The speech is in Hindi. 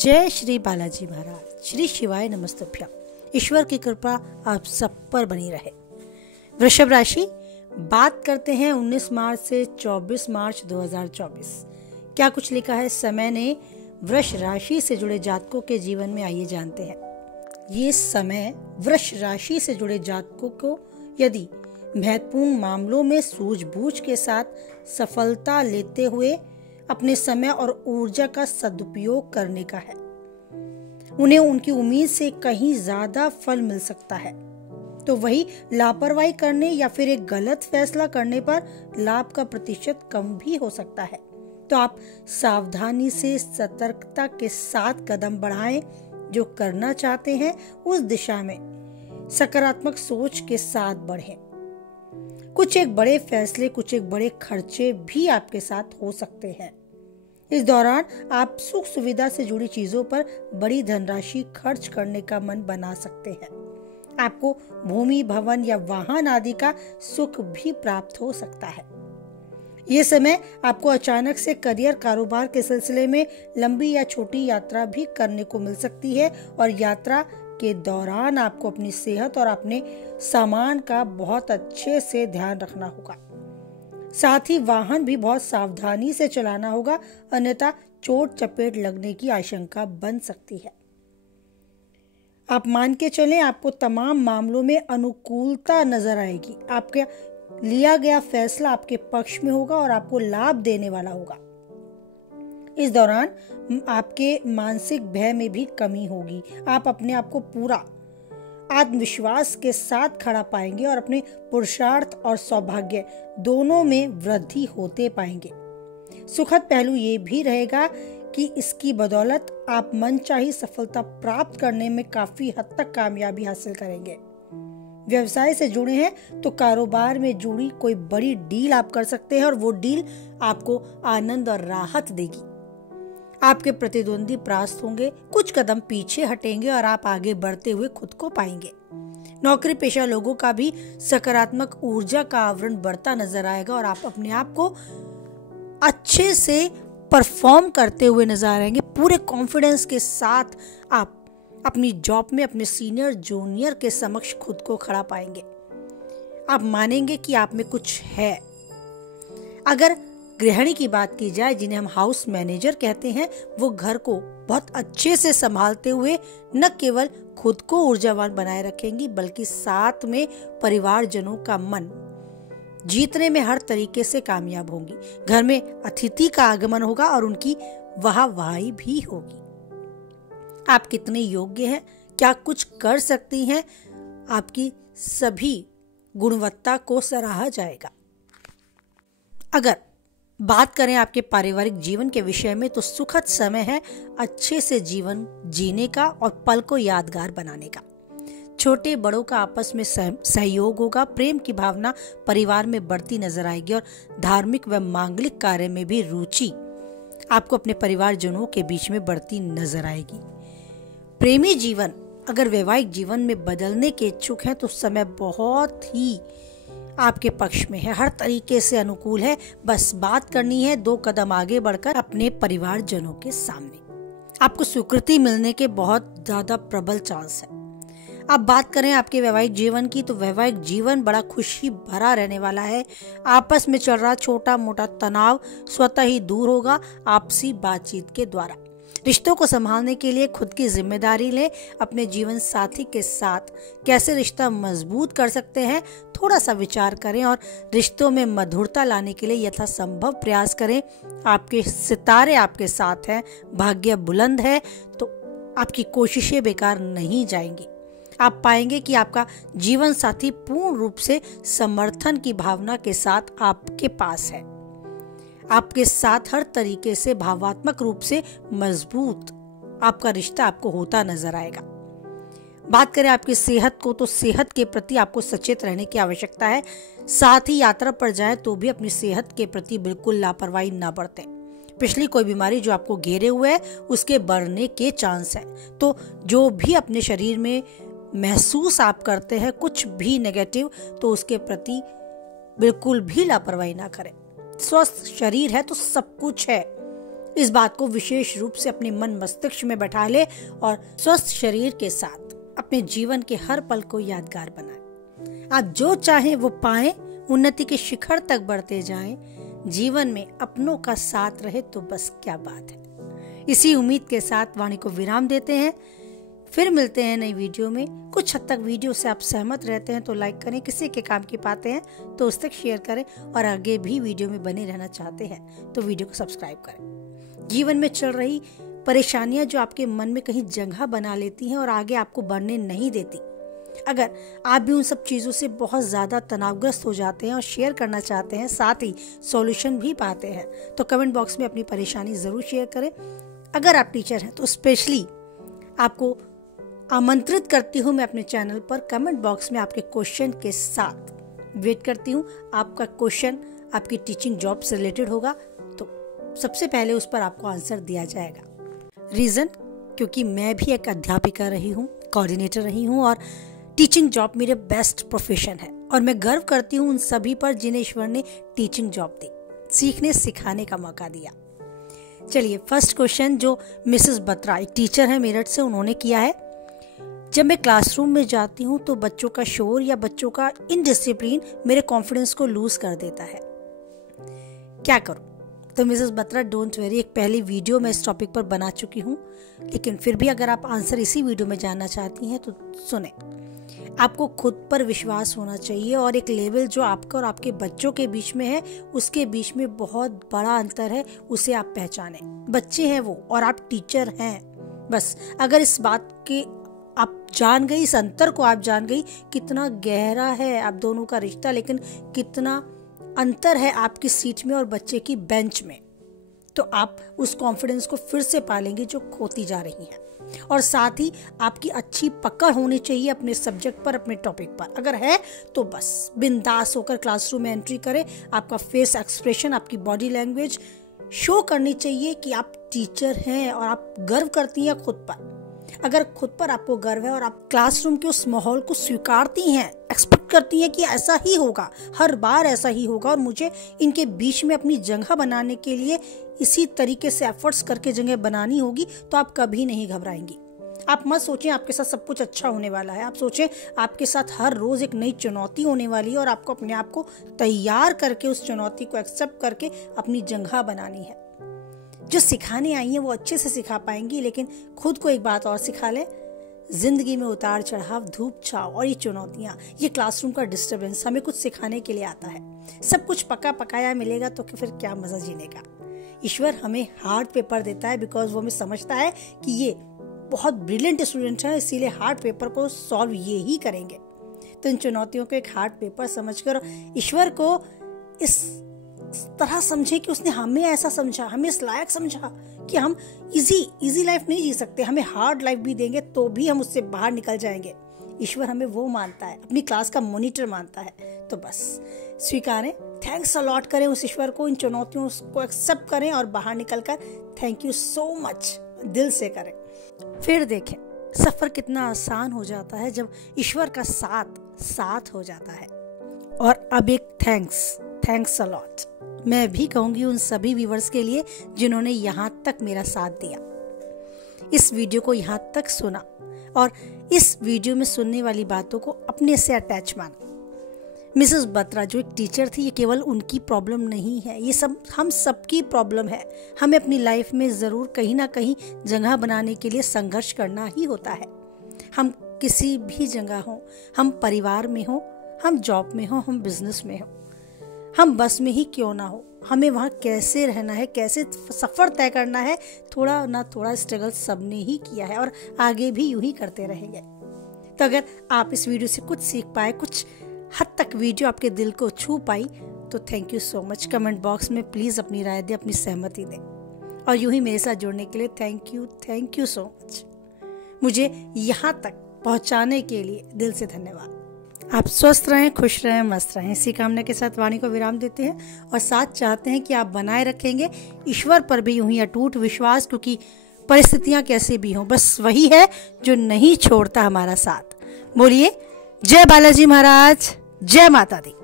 जय श्री बालाजी महाराज। श्री शिवाय नमस्तभ्यम। ईश्वर की कृपा आप सब पर बनी रहे। वृषभ राशि, बात करते हैं 19 मार्च से 24 मार्च 2024। क्या कुछ लिखा है समय ने वृष राशि से जुड़े जातकों के जीवन में, आइए जानते हैं। ये समय वृष राशि से जुड़े जातकों को यदि महत्वपूर्ण मामलों में सूझबूझ के साथ सफलता लेते हुए अपने समय और ऊर्जा का सदुपयोग करने का है। उन्हें उनकी उम्मीद से कहीं ज्यादा फल मिल सकता है, तो वही लापरवाही करने या फिर एक गलत फैसला करने पर लाभ का प्रतिशत कम भी हो सकता है। तो आप सावधानी से सतर्कता के साथ कदम बढ़ाएं। जो करना चाहते हैं उस दिशा में सकारात्मक सोच के साथ बढ़ें। कुछ एक बड़े फैसले, कुछ एक बड़े खर्चे भी आपके साथ हो सकते हैं। इस दौरान आप सुख सुविधा से जुड़ी चीजों पर बड़ी धनराशि खर्च करने का मन बना सकते हैं। आपको भूमि, भवन या वाहन आदि का सुख भी प्राप्त हो सकता है। ये समय आपको अचानक से करियर, कारोबार के सिलसिले में लंबी या छोटी यात्रा भी करने को मिल सकती है और यात्रा के दौरान आपको अपनी सेहत और अपने सामान का बहुत अच्छे से ध्यान रखना होगा। साथ ही वाहन भी बहुत सावधानी से चलाना होगा, अन्यथा चोट चपेट लगने की आशंका बन सकती है। आप मान के चलें, आपको तमाम मामलों में अनुकूलता नजर आएगी। आपका लिया गया फैसला आपके पक्ष में होगा और आपको लाभ देने वाला होगा। इस दौरान आपके मानसिक भय में भी कमी होगी। आप अपने आप को पूरा आत्मविश्वास के साथ खड़ा पाएंगे और अपने पुरुषार्थ और सौभाग्य दोनों में वृद्धि होते पाएंगे। सुखद पहलू ये भी रहेगा कि इसकी बदौलत आप मनचाही सफलता प्राप्त करने में काफी हद तक कामयाबी हासिल करेंगे। व्यवसाय से जुड़े हैं तो कारोबार में जुड़ी कोई बड़ी डील आप कर सकते हैं और वो डील आपको आनंद और राहत देगी। आपके प्रतिद्वंदी परास्त होंगे, कुछ कदम पीछे हटेंगे और आप आगे बढ़ते हुए खुद को पाएंगे। नौकरी पेशा लोगों का भी सकारात्मक ऊर्जा का आवरण बढ़ता नजर आएगा और आप अपने आप को अच्छे से परफॉर्म करते हुए नजर आएंगे। पूरे कॉन्फिडेंस के साथ आप अपनी जॉब में अपने सीनियर जूनियर के समक्ष खुद को खड़ा पाएंगे। आप मानेंगे कि आप में कुछ है। अगर गृहिणी की बात की जाए, जिन्हें हम हाउस मैनेजर कहते हैं, वो घर को बहुत अच्छे से संभालते हुए न केवल खुद को ऊर्जावान बनाए रखेंगी, बल्कि साथ में परिवारजनों का मन जीतने में हर तरीके से कामयाब होंगी। घर में अतिथि का आगमन होगा और उनकी वाहवाही भी होगी। आप कितने योग्य हैं, क्या कुछ कर सकती हैं, आपकी सभी गुणवत्ता को सराहा जाएगा। अगर बात करें आपके पारिवारिक जीवन के विषय में, तो सुखद समय है अच्छे से जीवन जीने का और पल को यादगार बनाने का। छोटे बड़ों का आपस में सहयोग होगा। प्रेम की भावना परिवार में बढ़ती नजर आएगी और धार्मिक व मांगलिक कार्य में भी रुचि आपको अपने परिवारजनों के बीच में बढ़ती नजर आएगी। प्रेमी जीवन अगर वैवाहिक जीवन में बदलने के इच्छुक हैं तो समय बहुत ही आपके पक्ष में है, हर तरीके से अनुकूल है। बस बात करनी है 2 कदम आगे बढ़कर अपने परिवारजनों के सामने। आपको स्वीकृति मिलने के बहुत ज्यादा प्रबल चांस है। अब बात करें आपके वैवाहिक जीवन की, तो वैवाहिक जीवन बड़ा खुशी भरा रहने वाला है। आपस में चल रहा छोटा मोटा तनाव स्वतः ही दूर होगा आपसी बातचीत के द्वारा। रिश्तों को संभालने के लिए खुद की जिम्मेदारी लें। अपने जीवन साथी के साथ कैसे रिश्ता मजबूत कर सकते हैं, थोड़ा सा विचार करें और रिश्तों में मधुरता लाने के लिए यथासंभव प्रयास करें। आपके सितारे आपके साथ हैं, भाग्य बुलंद है, तो आपकी कोशिशें बेकार नहीं जाएंगी। आप पाएंगे कि आपका जीवन साथी पूर्ण रूप से समर्थन की भावना के साथ आपके पास है। आपके साथ हर तरीके से भावात्मक रूप से मजबूत आपका रिश्ता आपको होता नजर आएगा। बात करें आपकी सेहत को, तो सेहत के प्रति आपको सचेत रहने की आवश्यकता है। साथ ही यात्रा पर जाए तो भी अपनी सेहत के प्रति बिल्कुल लापरवाही ना बरतें। पिछली कोई बीमारी जो आपको घेरे हुए है उसके बढ़ने के चांस है। तो जो भी अपने शरीर में महसूस आप करते हैं कुछ भी नेगेटिव, तो उसके प्रति बिल्कुल भी लापरवाही ना करें। स्वस्थ शरीर है तो सब कुछ है। इस बात को विशेष रूप से अपने मन मस्तिष्क में बैठा ले और स्वस्थ शरीर के साथ अपने जीवन के हर पल को यादगार बनाएं। आप जो चाहें वो पाएं, उन्नति के शिखर तक बढ़ते जाएं। जीवन में अपनों का साथ रहे तो बस क्या बात है। इसी उम्मीद के साथ वाणी को विराम देते हैं। फिर मिलते हैं नई वीडियो में। कुछ हद तक वीडियो से आप सहमत रहते हैं तो लाइक करें, किसी के काम की पाते हैं तो उस तक शेयर करें, और आगे भी वीडियो में बने रहना चाहते हैं तो वीडियो को सब्सक्राइब करें। जीवन में चल रही परेशानियां जो आपके मन में कहीं जगह बना लेती हैं और आगे आपको बढ़ने नहीं देती, अगर आप भी उन सब चीज़ों से बहुत ज़्यादा तनावग्रस्त हो जाते हैं और शेयर करना चाहते हैं, साथ ही सॉल्यूशन भी पाते हैं, तो कमेंट बॉक्स में अपनी परेशानी ज़रूर शेयर करें। अगर आप टीचर हैं तो स्पेशली आपको आमंत्रित करती हूँ मैं अपने चैनल पर, कमेंट बॉक्स में आपके क्वेश्चन के साथ वेट करती हूँ। आपका क्वेश्चन आपकी टीचिंग जॉब से रिलेटेड होगा तो सबसे पहले उस पर आपको आंसर दिया जाएगा। रीज़न, क्योंकि मैं भी एक अध्यापिका रही हूँ, कोऑर्डिनेटर रही हूँ, और टीचिंग जॉब मेरे बेस्ट प्रोफेशन है, और मैं गर्व करती हूँ उन सभी पर जिन्हें ईश्वर ने टीचिंग जॉब दी, सीखने सिखाने का मौका दिया। चलिए, फर्स्ट क्वेश्चन जो मिसेस बत्रा, एक टीचर है मेरठ से, उन्होंने किया है, जब मैं क्लासरूम में जाती हूँ तो बच्चों का शोर या बच्चों का इनडिसिप्लिन मेरे कॉन्फिडेंस को लूज कर देता है, क्या करूँ? तो मिसेस बत्रा, डोंट वेरी, एक पहली वीडियो मैं इस टॉपिक पर बना चुकी हूँ, लेकिन फिर भी अगर आप आंसर इसी वीडियो में जानना चाहती हैं तो सुने। आपको खुद पर विश्वास होना चाहिए, और एक लेवल जो आपका और आपके बच्चों के बीच में है, उसके बीच में बहुत बड़ा अंतर है, उसे आप पहचानें। बच्चे हैं वो और आप टीचर हैं। बस अगर इस बात के आप जान गई, इस अंतर को आप जान गई, कितना गहरा है आप दोनों का रिश्ता, लेकिन कितना अंतर है आपकी सीट में और बच्चे की बेंच में, तो आप उस कॉन्फिडेंस को फिर से पालेंगे जो खोती जा रही है। और साथ ही आपकी अच्छी पकड़ होनी चाहिए अपने सब्जेक्ट पर, अपने टॉपिक पर। अगर है तो बस बिंदास होकर क्लासरूम में एंट्री करें। आपका फेस एक्सप्रेशन, आपकी बॉडी लैंग्वेज शो करनी चाहिए कि आप टीचर हैं और आप गर्व करती हैं खुद पर। अगर खुद पर आपको गर्व है और आप क्लासरूम के उस माहौल को स्वीकारती हैं, एक्सपेक्ट करती हैं कि ऐसा ही होगा, हर बार ऐसा ही होगा, और मुझे इनके बीच में अपनी जगह बनाने के लिए इसी तरीके से एफर्ट्स करके जगह बनानी होगी, तो आप कभी नहीं घबराएंगी। आप मत सोचें आपके साथ सब कुछ अच्छा होने वाला है। आप सोचें आपके साथ हर रोज एक नई चुनौती होने वाली है, और आपको अपने आप को तैयार करके उस चुनौती को एक्सेप्ट करके अपनी जगह बनानी है। जो सिखाने आई हैं वो अच्छे से सिखा पाएंगी, लेकिन खुद को एक बात और सिखा ले, जिंदगी में उतार चढ़ाव, धूप छाव और ये चुनौतियाँ, ये क्लासरूम का डिस्टर्बेंस हमें कुछ सिखाने के लिए आता है। सब कुछ पका पकाया मिलेगा तो फिर क्या मजा जीने का। ईश्वर हमें हार्ड पेपर देता है बिकॉज वो हमें समझता है कि ये बहुत ब्रिलियंट स्टूडेंट हैं, इसीलिए हार्ड पेपर को सॉल्व ये ही करेंगे। तो इन चुनौतियों को एक हार्ड पेपर समझकर ईश्वर को इस तरह समझे कि उसने हमें ऐसा समझा, हमें इस लायक समझा कि हम इजी लाइफ नहीं जी सकते, हमें हार्ड लाइफ भी देंगे तो भी हम उससे बाहर निकल जाएंगे। ईश्वर हमें वो मानता है, अपनी क्लास का मॉनिटर मानता है। तो बस स्वीकारें, थैंक्स अलॉट करें उस ईश्वर को, इन चुनौतियों को एक्सेप्ट करें और बाहर निकलकर थैंक यू सो मच दिल से करें। फिर देखें सफर कितना आसान हो जाता है जब ईश्वर का साथ हो जाता है। और अब एक थैंक्स अलॉट मैं भी कहूंगी उन सभी व्यूअर्स के लिए जिन्होंने यहाँ तक मेरा साथ दिया, इस वीडियो को यहाँ तक सुना और इस वीडियो में सुनने वाली बातों को अपने से अटैच माना। मिसेस बत्रा जो एक टीचर थी, ये केवल उनकी प्रॉब्लम नहीं है, ये सब हम सबकी प्रॉब्लम है। हमें अपनी लाइफ में ज़रूर कहीं ना कहीं जगह बनाने के लिए संघर्ष करना ही होता है। हम किसी भी जगह हो, हम परिवार में हो, हम जॉब में हो, हम बिजनेस में हो, हम बस में ही क्यों ना हो, हमें वहाँ कैसे रहना है, कैसे सफ़र तय करना है, थोड़ा ना थोड़ा स्ट्रगल सबने ही किया है और आगे भी यूं ही करते रहेंगे। तो अगर आप इस वीडियो से कुछ सीख पाए, कुछ हद तक वीडियो आपके दिल को छू पाई, तो thank you so much. Comment box में प्लीज़ अपनी राय दें, अपनी सहमति दें, और यूं ही मेरे साथ जुड़ने के लिए थैंक यू सो मच। मुझे यहाँ तक पहुँचाने के लिए दिल से धन्यवाद। आप स्वस्थ रहें, खुश रहें, मस्त रहें, इसी कामना के साथ वाणी को विराम देते हैं और साथ चाहते हैं कि आप बनाए रखेंगे ईश्वर पर भी यूं ही अटूट विश्वास, क्योंकि परिस्थितियां कैसे भी हों, बस वही है जो नहीं छोड़ता हमारा साथ। बोलिए जय बालाजी महाराज, जय माता दी।